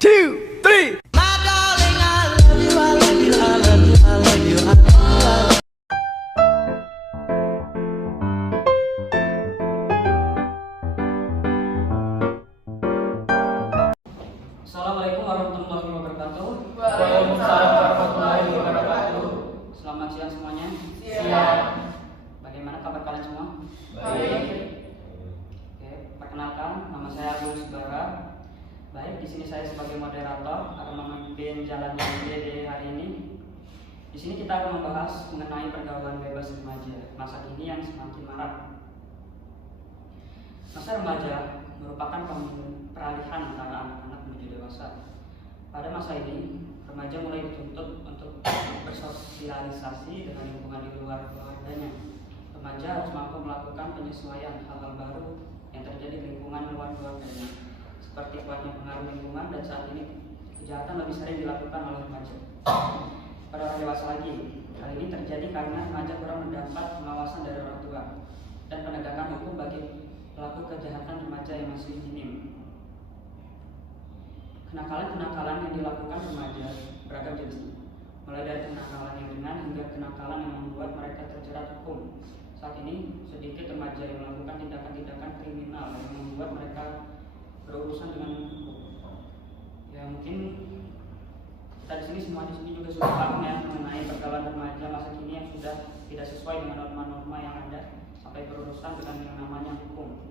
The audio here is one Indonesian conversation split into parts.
two, three. Assalamualaikum warahmatullahi wabarakatuh. Waalaikumsalam warahmatullahi wabarakatuh. Selamat siang semuanya. Siang. Bagaimana kabar kalian semua? Baik. Oke, perkenalkan, nama saya Agus Bara. Baik, di sini saya sebagai moderator akan memimpin jalannya IDD hari ini. Di sini kita akan membahas mengenai pergaulan bebas remaja masa kini yang semakin marak. Masa remaja merupakan peralihan antara anak-anak menuju dewasa. Pada masa ini, remaja mulai dituntut untuk bersosialisasi dengan lingkungan di luar keluarganya. Remaja harus mampu melakukan penyesuaian hal-hal baru yang terjadi di lingkungan luar keluarganya, seperti kuatnya pengaruh lingkungan, dan saat ini kejahatan lebih sering dilakukan oleh remaja. Pada orang dewasa lagi, hal ini terjadi karena remaja kurang mendapat pengawasan dari orang tua dan penegakan hukum bagi pelaku kejahatan remaja yang masih minim. Kenakalan-kenakalan yang dilakukan remaja beragam jenis, mulai dari kenakalan yang ringan hingga kenakalan yang membuat mereka terjerat hukum. Saat ini, sedikit remaja yang melakukan tindakan-tindakan kriminal yang membuat mereka berurusan dengan hukum. Ya mungkin kita di sini semua di sini juga sudah paham ya mengenai pergaulan remaja masa kini yang sudah tidak sesuai dengan norma-norma yang ada sampai berurusan dengan yang namanya hukum.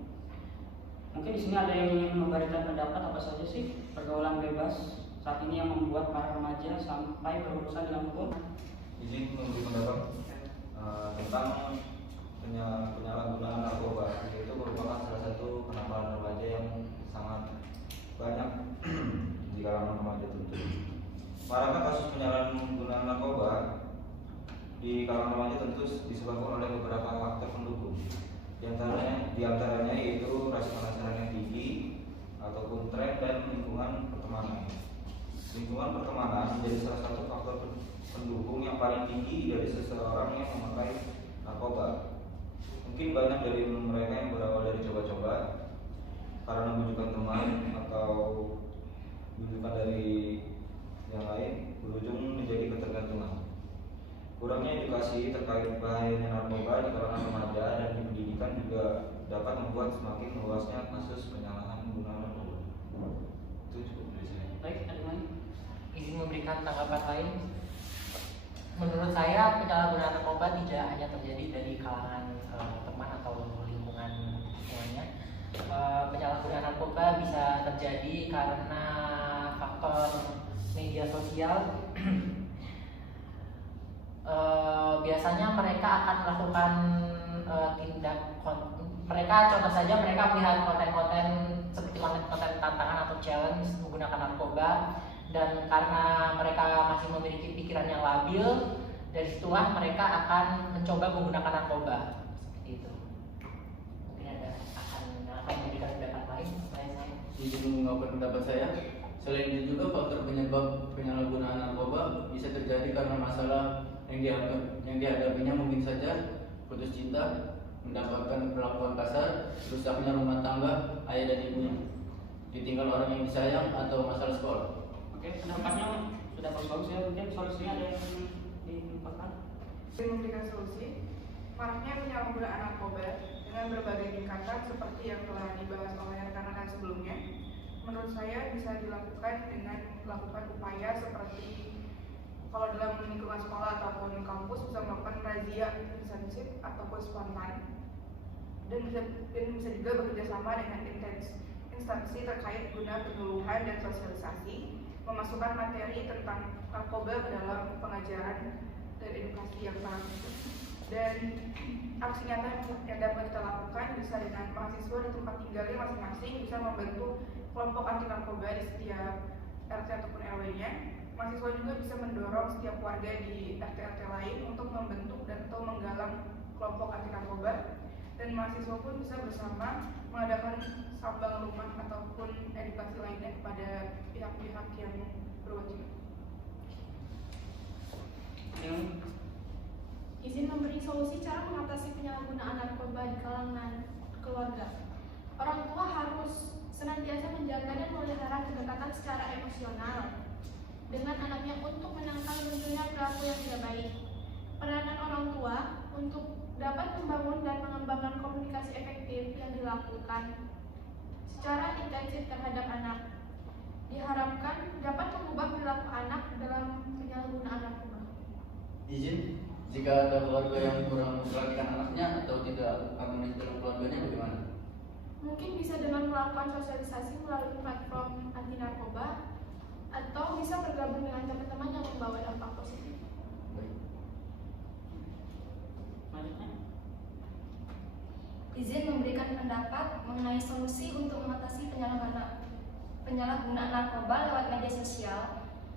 Mungkin di sini ada yang ingin memberikan pendapat apa saja sih pergaulan bebas saat ini yang membuat para remaja sampai berurusan dengan hukum? Izin memberi pendapat tentang penyalahgunaan narkoba. Itu merupakan salah satu kenakalan remaja yang sangat banyak di kalangan remaja tentu. Maraknya kasus penyalahgunaan narkoba di kalangan remaja tentu disebabkan oleh beberapa faktor pendukung. Di antaranya yaitu rasa penasaran yang tinggi ataupun tren dan lingkungan pertemanan. Lingkungan pertemanan menjadi salah satu faktor pendukung yang paling tinggi dari seseorang yang memakai narkoba. Mungkin banyak dari mereka yang berawal dari coba-coba karena bujukan teman atau bujukan dari yang lain berujung menjadi ketergantungan. Kurangnya edukasi terkait bahayanya narkoba di kalangan remaja dan di pendidikan juga dapat membuat semakin meluasnya kasus penyalahgunaan narkoba. Itu cukup dari saya. Baik, ada lagi? Izin memberikan tanggapan lain. Menurut saya penyalahgunaan narkoba tidak hanya terjadi dari kalangan teman atau lingkungan semuanya. Penyalahgunaan narkoba bisa terjadi karena faktor media sosial. Biasanya mereka akan melakukan contoh saja mereka melihat konten-konten seperti konten tantangan atau challenge menggunakan narkoba, dan karena mereka masih memiliki pikiran yang labil, dari situlah mereka akan mencoba menggunakan narkoba seperti itu. Mungkin akan memberikan pendapat lain selain saya. Izin mengungkapkan pendapat saya. Selain itu juga faktor penyebab penyalahgunaan narkoba bisa terjadi karena masalah yang dihadapinya, mungkin saja putus cinta, mendapatkan perlakuan kasar, rusaknya rumah tangga ayah dan ibunya, ditinggal orang yang disayang, atau masalah sekolah. Oke, pendapatnya sudah bagus ya. Mungkin solusinya ada yang diinfokan? Memberikan solusi maraknya penyalahgunaan narkoba dengan berbagai tingkatan seperti yang telah dibahas oleh rekan-rekan sebelumnya. Menurut saya bisa dilakukan dengan melakukan upaya seperti kalau dalam lingkungan sekolah ataupun kampus bisa melakukan razia intensif ataupun spontan, dan bisa juga bekerja sama dengan instansi terkait guna penyuluhan dan sosialisasi, memasukkan materi tentang narkoba ke dalam pengajaran dan edukasi yang sangat penting. Dan aksi nyata yang dapat kita lakukan bisa dengan mahasiswa di tempat tinggalnya masing-masing bisa membentuk kelompok anti narkoba di setiap RT ataupun RW-nya. Mahasiswa juga bisa mendorong setiap warga di RT-RT lain untuk membentuk dan atau menggalang kelompok anti narkoba, dan mahasiswa pun bisa bersama mengadakan sambang rumah ataupun edukasi lainnya kepada pihak-pihak yang berwajib. Izin memberi solusi cara mengatasi penyalahgunaan narkoba di kalangan keluarga. Orang tua harus senantiasa menjaga dan memelihara kedekatan secara emosional emosional dengan anaknya untuk menangkal munculnya perilaku yang tidak baik. Peranan orang tua untuk dapat membangun dan mengembangkan komunikasi efektif yang dilakukan secara intensif terhadap anak diharapkan dapat mengubah perilaku anak dalam penyalahgunaan narkoba. Izin, jika ada keluarga yang kurang memperhatikan anaknya atau tidak harmonis dalam keluarganya bagaimana? Mungkin bisa dengan melakukan sosialisasi melalui platform anti narkoba atau bisa bergabung dengan teman-teman yang membawa dampak positif. Baik. Selanjutnya, Izin memberikan pendapat mengenai solusi untuk mengatasi penyalahgunaan narkoba lewat media sosial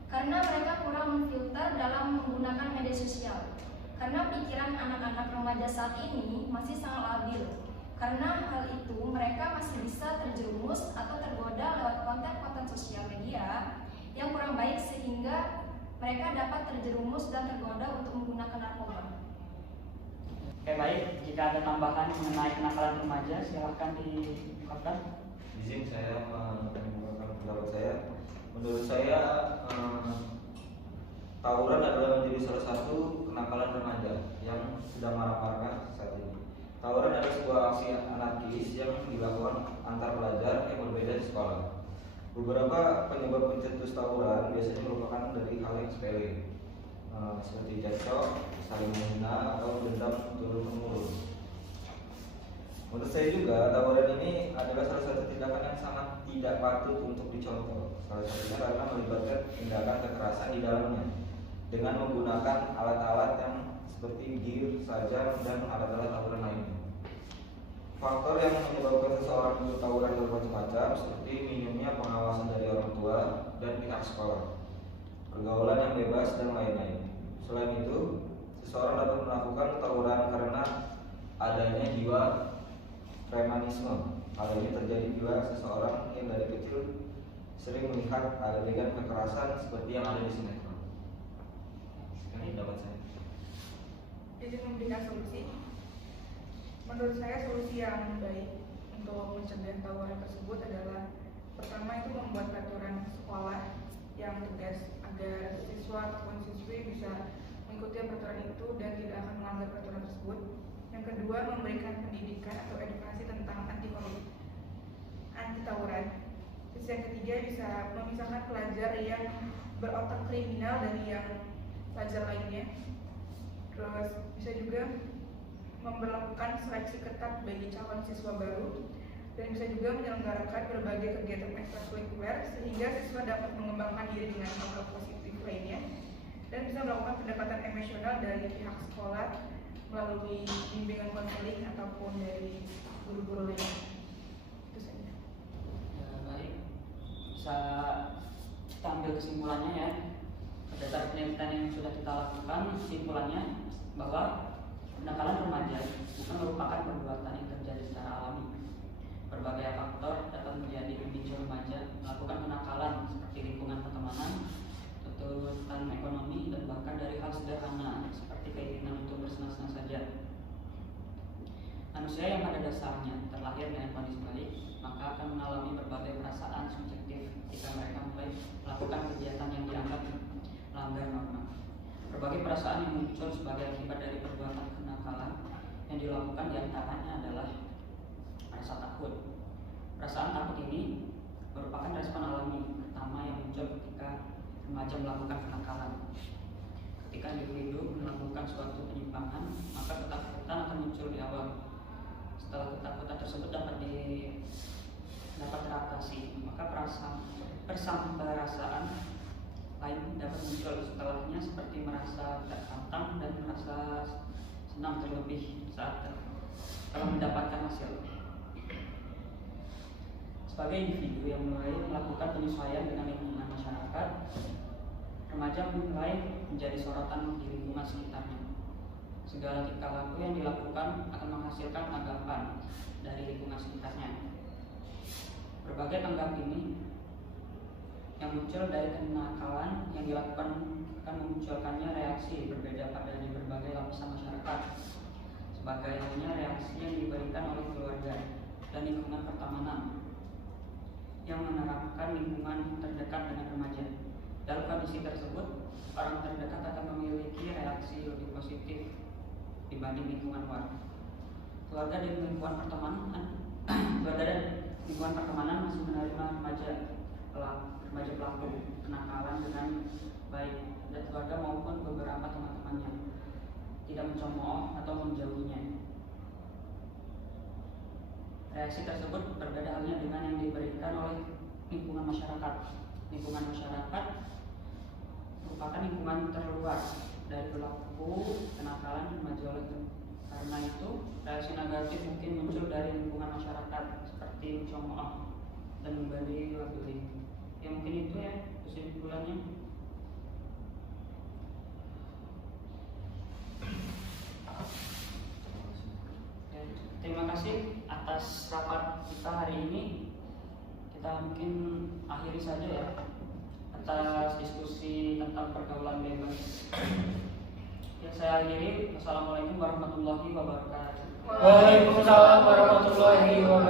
karena mereka kurang memfilter dalam menggunakan media sosial. Karena pikiran anak-anak remaja saat ini masih sangat labil. Karena hal itu mereka masih bisa terjerumus atau tergoda lewat konten-konten sosial media yang kurang baik sehingga mereka dapat terjerumus dan tergoda untuk menggunakan narkoba. oke baik, jika ada tambahan mengenai kenakalan remaja silahkan diungkapkan. Izin saya mengungkapkan pendapat saya. Menurut saya tawuran adalah menjadi salah satu kenakalan remaja yang sedang marak-maraknya saat ini. Tawuran adalah sebuah aksi anarkis yang dilakukan antar pelajar yang berbeda di sekolah. Beberapa penyebab pencetus tawuran biasanya merupakan dari hal yang sepele, seperti cekcok, saling menghina, atau dendam turun-temurun. Menurut saya juga tawuran ini adalah salah satu tindakan yang sangat tidak patut untuk dicontoh. Salah satunya karena melibatkan tindakan kekerasan di dalamnya dengan menggunakan alat-alat yang seperti gear, sajar, dan alat-alat tawuran lainnya. Faktor yang menyebabkan seseorang ikut tawuran bermacam-macam seperti minimnya pengawasan dari orang tua dan pihak sekolah, pergaulan yang bebas, dan lain-lain. Selain itu, seseorang dapat melakukan tawuran karena adanya jiwa premanisme. Hal ini terjadi bila seseorang yang dari kecil sering melihat adegan kekerasan seperti yang ada di sinetron. Ini pendapat saya. Izin memberikan solusi. Menurut saya solusi yang baik untuk mencegah tawuran tersebut adalah pertama itu membuat peraturan sekolah yang tegas agar siswa ataupun siswi bisa mengikuti peraturan itu dan tidak akan melanggar peraturan tersebut. Yang kedua, memberikan pendidikan atau edukasi tentang anti tawuran. Terus yang ketiga, bisa memisahkan pelajar yang berotak kriminal dari yang pelajar lainnya. Terus bisa juga memperlakukan seleksi ketat bagi calon siswa baru, dan bisa juga menyelenggarakan berbagai kegiatan ekstrakurikuler sehingga siswa dapat mengembangkan diri dengan hal positif lainnya, dan bisa melakukan pendekatan emosional dari pihak sekolah melalui bimbingan konseling ataupun dari guru-guru lainnya. Itu saja. Baik, bisa kita ambil kesimpulannya ya. Berdasarkan penelitian yang sudah kita lakukan, kesimpulannya bahwa kenakalan remaja bukan merupakan perbuatan yang terjadi secara alami. Berbagai faktor dapat menjadi pemicu remaja melakukan kenakalan seperti lingkungan pertemanan, tuntutan ekonomi, dan bahkan dari hal sederhana seperti keinginan untuk bersenang-senang saja. Manusia yang pada dasarnya terlahir dengan kondisi baik, maka akan mengalami berbagai perasaan subjektif ketika mereka mulai melakukan kegiatan yang dianggap melanggar norma. Berbagai perasaan yang muncul sebagai akibat dari perbuatan kenakalan yang dilakukan diantaranya adalah rasa takut. Perasaan takut ini merupakan respon alami pertama yang muncul ketika remaja melakukan kenakalan. Ketika individu melakukan suatu penyimpangan, maka ketakutan akan muncul di awal. Setelah ketakutan tersebut dapat teratasi, maka perasaan lain dapat muncul setelahnya seperti merasa tertantang dan merasa senang terlebih saat telah mendapatkan hasil. Sebagai individu yang mulai melakukan penyesuaian dengan lingkungan masyarakat, remaja mulai menjadi sorotan di lingkungan sekitarnya. Segala tingkah laku yang dilakukan akan menghasilkan tanggapan dari lingkungan sekitarnya. Berbagai tanggap ini yang muncul dari kenakalan yang dilakukan akan memunculkannya reaksi berbeda pada di berbagai lapisan masyarakat. Sebagai halnya reaksi yang diberikan oleh keluarga dan lingkungan pertemanan yang menerapkan lingkungan terdekat dengan remaja kondisi tersebut, orang terdekat akan memiliki reaksi lebih positif dibanding lingkungan luar. Keluarga dan lingkungan pertemanan masih menerima remaja pelaku kenakalan dengan baik, dan keluarga maupun beberapa teman-temannya tidak mencemooh atau menjauhinya. Reaksi tersebut berbeda halnya dengan yang diberikan oleh lingkungan masyarakat. Lingkungan masyarakat merupakan lingkungan terluar dari perilaku kenakalan remaja. Karena itu, reaksi negatif mungkin muncul dari lingkungan masyarakat seperti mencemooh dan memberi labeling. Ya mungkin itu ya kesimpulannya. Terima kasih atas rapat kita hari ini. Kita mungkin akhiri saja ya atas diskusi tentang pergaulan bebas. Ya, saya akhiri. Wassalamualaikum warahmatullahi wabarakatuh. Waalaikumsalam warahmatullahi wabarakatuh.